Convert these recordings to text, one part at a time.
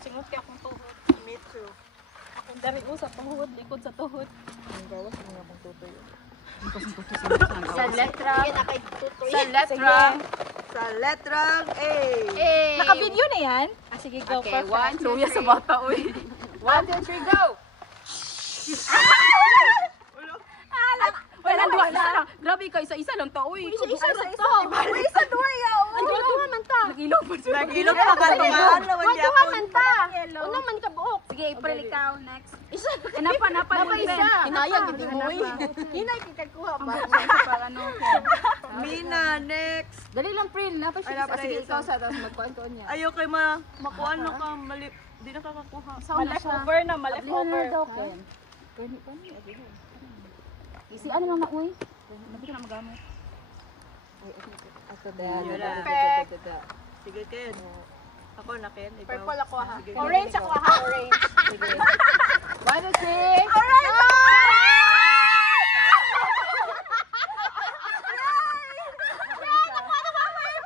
Singot kay akong tuhod. Me too. Akong dari sa tuhod, likod sa tuhod. Ang gawas mo nga kung tutoy. Sa letra. Sa letra. Sa letrang A. Naka-video na yan? Ah, sige, go. Okay, Perfect. 1, 2, 3. Sa bata, uy. 1, 2, 3, go! Wala, Isa lang. Grabe ka, isa-isa lang to. Uy, Isa lang to. Isa duhay yaw. Duha man ta. Nag-ilog pa siya. Nag-ilog pa ka tumaan naman niya Duha ako. man ta. Una man ka buok. Sige, April, ikaw. Next. Isa. Napa, isa. Hinayang, hindi mo eh. Hinay kita kuha ba? Para ano, okay. Mina, next. Dali lang, Pril. Napa Ay, siya. napa Sige, na ikaw isa. sa tapos magkuhan niya. Ayaw kay makuha na ka. Di na kakakuha. Maleftover na, maleftover. Isi, ano lang na, uy? Hindi ka na magamit. Perfect. Sige, Ken. Ako na, Ken. Ikaw. Purple ako ha. Sige, Orange ikaw. ako ha, orange. 1, 2, 3. Orange!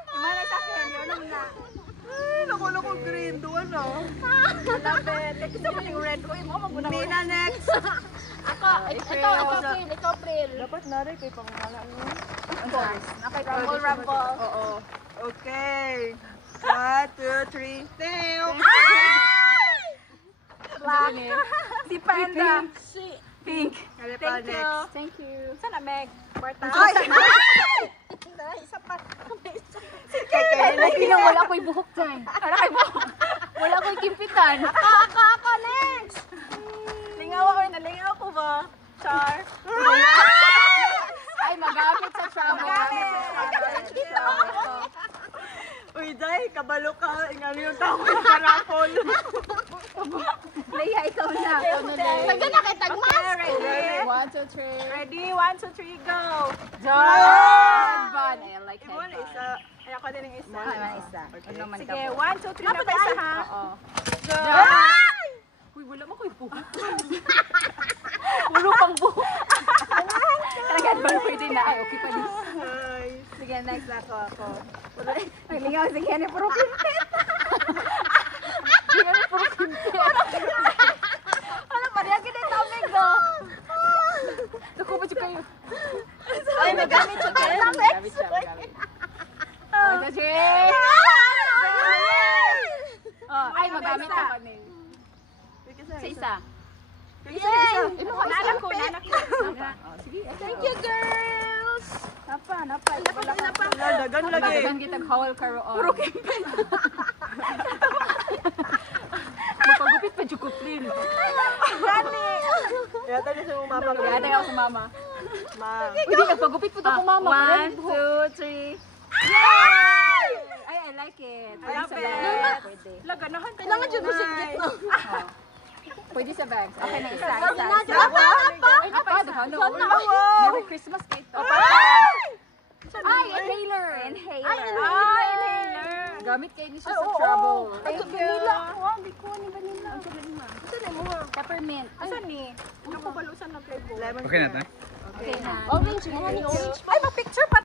Imanay sa akin. Yun lang na. Ay, nakuha ko green. Doon, no? Gusto mo yung red ko, mo maguna. Mina, next. Ikaw, April. Dapat narin kay pangalanan mo. Of course. Rumble, rumble. Oo. Okay. 1, 2, 3. Damn! Black. Si Panda. Pink. Kali pa, Thank you. next. Thank you. Sana, Meg? Kwarta. Isa pa. Ay, wala ko'y buhok dyan. Wala ko'y buhok. Wala ko'y kimpitan. Ako, next. Lingaw ako, nalingaw ko ba? Char. Ay, magamit sa travel. Uy, Day, kabalo ka. Ingano yung tao ko karakol. Leia, ikaw na. Taga na kay Tagmas. Ready? 1, 2, 3. Ready? 1, 2, 3, go. John! Van. I like Ikaw na isa. Ay, ako din yung isa. Isa. Ano naman Sige, ka po? 1, 2, 3 na pa isa ha. Oo. Go. Uy, wala mo ko'y buhok. Puro pang buhok. Talagang ba pwede na? Ay, okay pa din. Hi. Sige, next ako. Ay, lingaw, sige, ano, puro kimpit. Sige, ano, puro kimpit. Ano pa rin? Kaya topic go. Naku, ba siya kayo? Ay, nagamit siya, Ken. Magamit siya, magamit. 1, 2, 3. Oh, ay, magamit na kami. Sa isa. Isa. Nanak ko. Oh, sige. Thank you, girls. Napa. Dagan lagi. Dagan kitag hawal karoon. Puro kimpit. Magpagupit pa dyan ko, Plin. Gani. Yata na siya mama ko. Kaya ako sa mama. Ma. Uy, di nagpagupit po ako mama. 1, 2, 3. Ay, I like it. I love sa it. bag. Pwede. Laganahan. Kailangan dyan mo sigit, no? Oh. Pwede sa bags. Okay na, isa. Apa? Ay, apa? Ano? Merry Christmas kayo to. Ay, inhaler. Inhaler. Gamit kayo niya siya sa trouble. Thank you. Di ko ni vanilla. Saan mo? Peppermint. Asan ni? Ako balusan na flavor. Lemon. Okay na tayo? Okay na. Orange. Orange. Ay, mag-picture pa